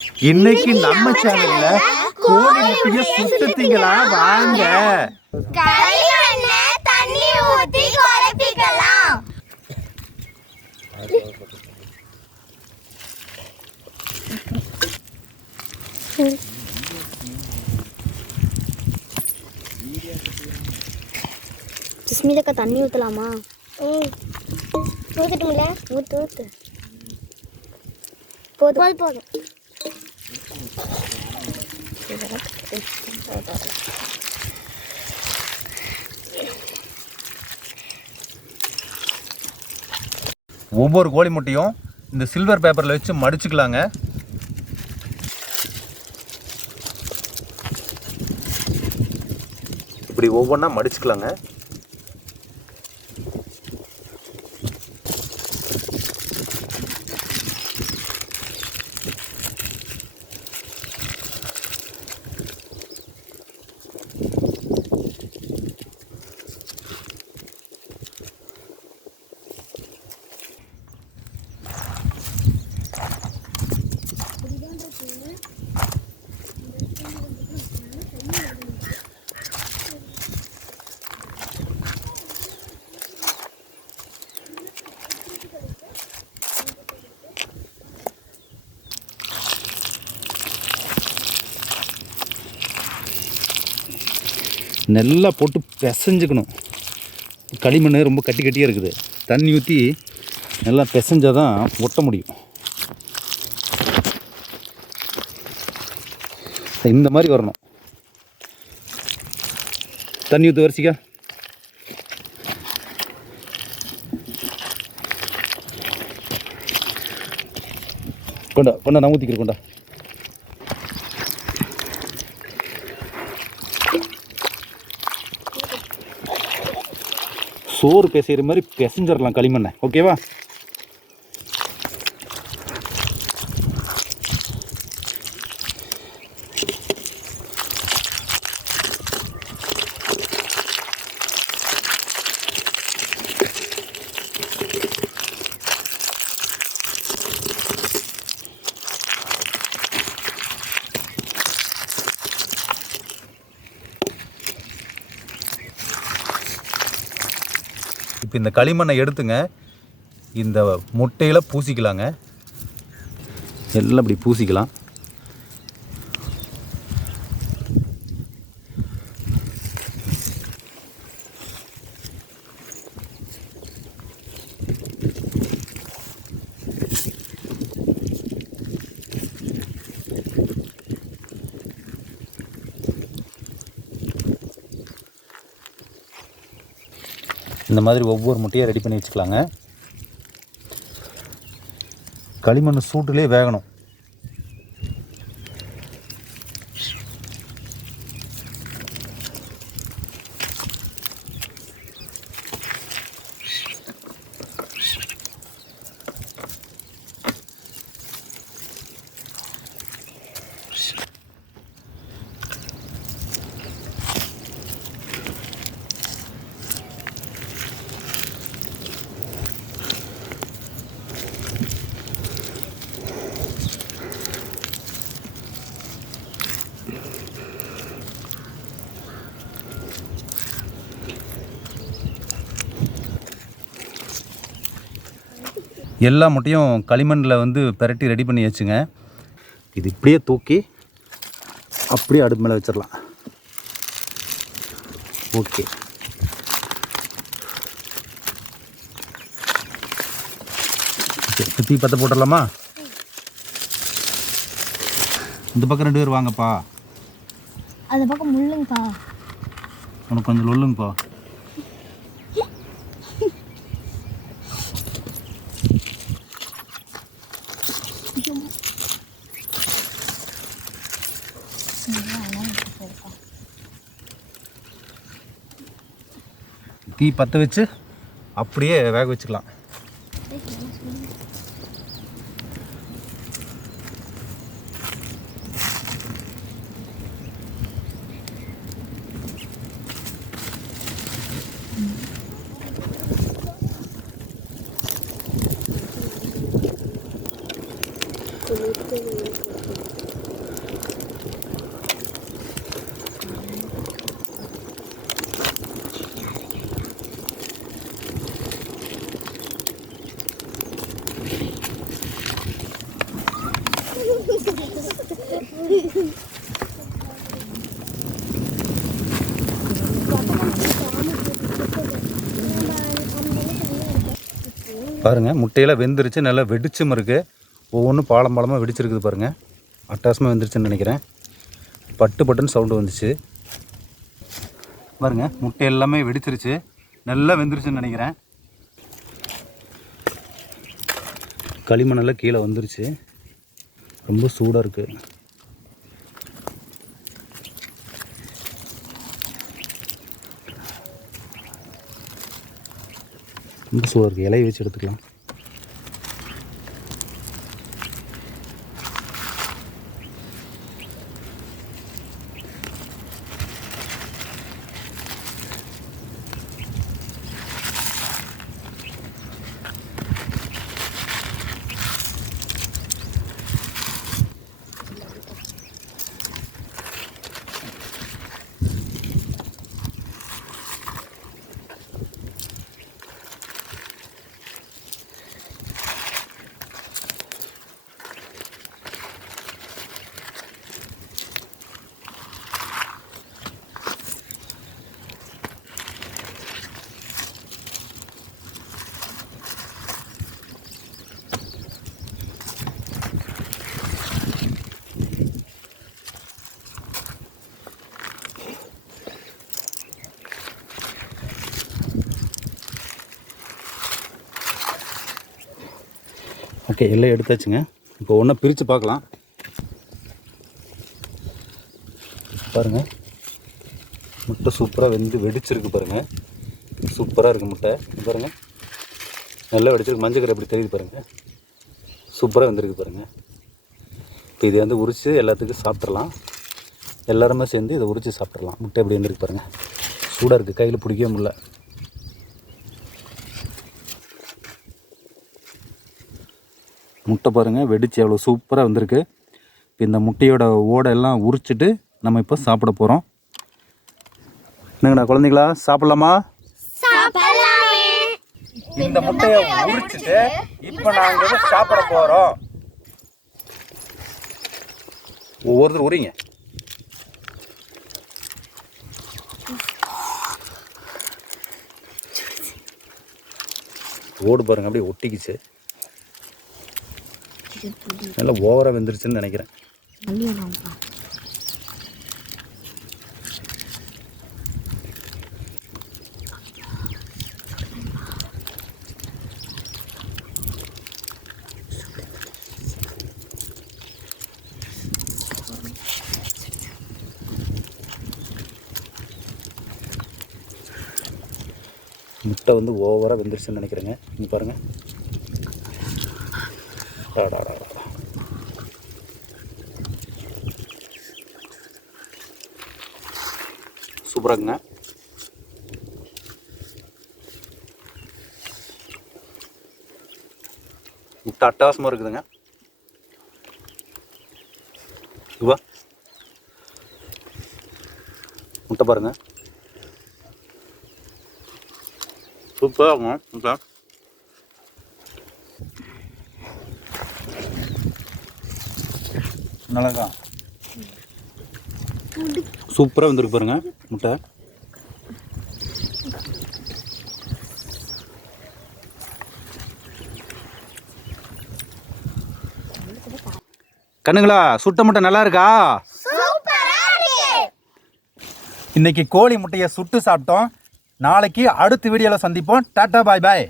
இன்னைக்கு நம்ம சேனல்ல கோழி முட்டைய சுட்டுட்டீங்களா? வாங்க தண்ணி ஊத்தி குழப்பிக்கலாம். ஜிஸ்மிலக்கா தண்ணி ஊற்றலாமா? ஊத்துட்டுங்கள? ஊற்று ஊற்று. போதும் போதும். ஒவ்வொரு கோழி முட்டையும் இந்த சில்வர் பேப்பரில் வச்சு மடிச்சுக்கலாங்க. இப்படி ஒவ்வொன்றா மடிச்சுக்கலாங்க. நல்லா போட்டு பிசைஞ்சுக்கணும். களிமண் ரொம்ப கட்டி கட்டியாக இருக்குது. தண்ணி ஊற்றி நல்லா பிசைஞ்சால் தான் ஒட்ட முடியும். இந்த மாதிரி வரணும். தண்ணி ஊற்றி வரிசைக்கா. கொண்டா கொண்டா, நான் ஊற்றிக்கிறேன். கொண்டா. சோறு பிசைகிற மாதிரி பிசைஞ்சிடலாம் களிமண்ணை. ஓகேவா? இப்போ இந்த களிமண்ணை எடுத்துங்க, இந்த முட்டையில் பூசிக்கலாங்க. எல்லாம் இப்படி பூசிக்கலாம். இந்த மாதிரி ஒவ்வொரு முட்டையாக ரெடி பண்ணி வச்சுக்கலாங்க. களிமண் சூட்டுலேயே வேகணும். எல்லா முட்டையும் களிமண்ணில் வந்து பெரட்டி ரெடி பண்ணி வச்சுங்க. இது இப்படியே தூக்கி அப்படியே அடுப்பு மேலே வச்சிடலாம். ஓகே. தீ பற்ற போட்டுடலாமா? இந்த பக்கம் 2 பேர் வாங்கப்பா. அந்த பக்கம் முள்ளுங்கப்பா. உனக்கு கொஞ்சம் லொல்லுங்கப்பா. தீ பற்ற வச்சு அப்படியே வேக வச்சுக்கலாம். பாருங்கள் முட்டையெல்லாம் வெந்துருச்சு, நல்லா வெடிச்சும் இருக்குது. ஒவ்வொன்றும் பாலமாக வெடிச்சிருக்குது பாருங்கள். அட்டாசமாக வெந்துருச்சுன்னு நினைக்கிறேன். பட்டு பட்டுன்னு சவுண்டு வந்துச்சு பாருங்கள். முட்டை எல்லாமே வெடிச்சிருச்சு, நல்லா வெந்துருச்சுன்னு நினைக்கிறேன். களிமண்ணெல்லாம் கீழே வந்துருச்சு, ரொம்ப சூடாக இருக்குது. ரொம்ப சூடாக இருக்குது. இலையை வச்சு எடுத்துக்கலாம். ஓகே, எல்லாம் எடுத்தாச்சுங்க. இப்போ ஒன்றா பிரித்து பார்க்கலாம். பாருங்கள், முட்டை சூப்பராக வெந்து வெடிச்சிருக்கு பாருங்கள். சூப்பராக இருக்குது முட்டை. பாருங்கள், நல்லா வெடிச்சிருக்கு. மஞ்சள் கரை எப்படி தெரியுது பாருங்கள். சூப்பராக வெந்திருக்கு பாருங்கள். இப்போ இதை வந்து உரித்து எல்லாத்துக்கும் சாப்பிட்றலாம். எல்லாருமே சேர்ந்து இதை உரித்து சாப்பிட்றலாம். முட்டை எப்படி வெந்திருக்கு பாருங்கள். சூடாக இருக்குது, கையில் பிடிக்கவே முடியல. முட்டை பாருங்கள், வெடிச்சு எவ்வளோ சூப்பராக வந்திருக்கு. இப்போ இந்த முட்டையோட ஓடெல்லாம் உரிச்சிட்டு நம்ம இப்போ சாப்பிட போகிறோம். என்னங்கண்ணா குழந்தைங்களா, சாப்பிட்லாமா? இந்த முட்டையை உரிச்சிட்டு இப்போ நாங்கள் சாப்பிட போகிறோம். ஒவ்வொருத்தர் உரிங்க. ஓடு பாருங்கள், அப்படியே ஒட்டிக்கிச்சு. நல்லா ஓவராக வெந்துருச்சுன்னு நினைக்கிறேன். முட்டை வந்து ஓவராக வெந்துருச்சுன்னு நினைக்கிறேங்க. இங்கே பாருங்கள். சூப்பராகுங்க. முட்டை அட்டகாசமாக இருக்குதுங்க. இதுவா முட்டை பாருங்க, சூப்பராக முட்டை. நல்லாக்கா சூப்பராக வந்துருக்கு பாருங்க முட்டை. கண்ணுங்களா, சுட்ட முட்டை நல்லா இருக்கா? இன்னைக்கு கோழி முட்டையை சுட்டு சாப்பிட்டோம். நாளைக்கு அடுத்த வீடியோவில் சந்திப்போம். டாட்டா பாய் பாய்.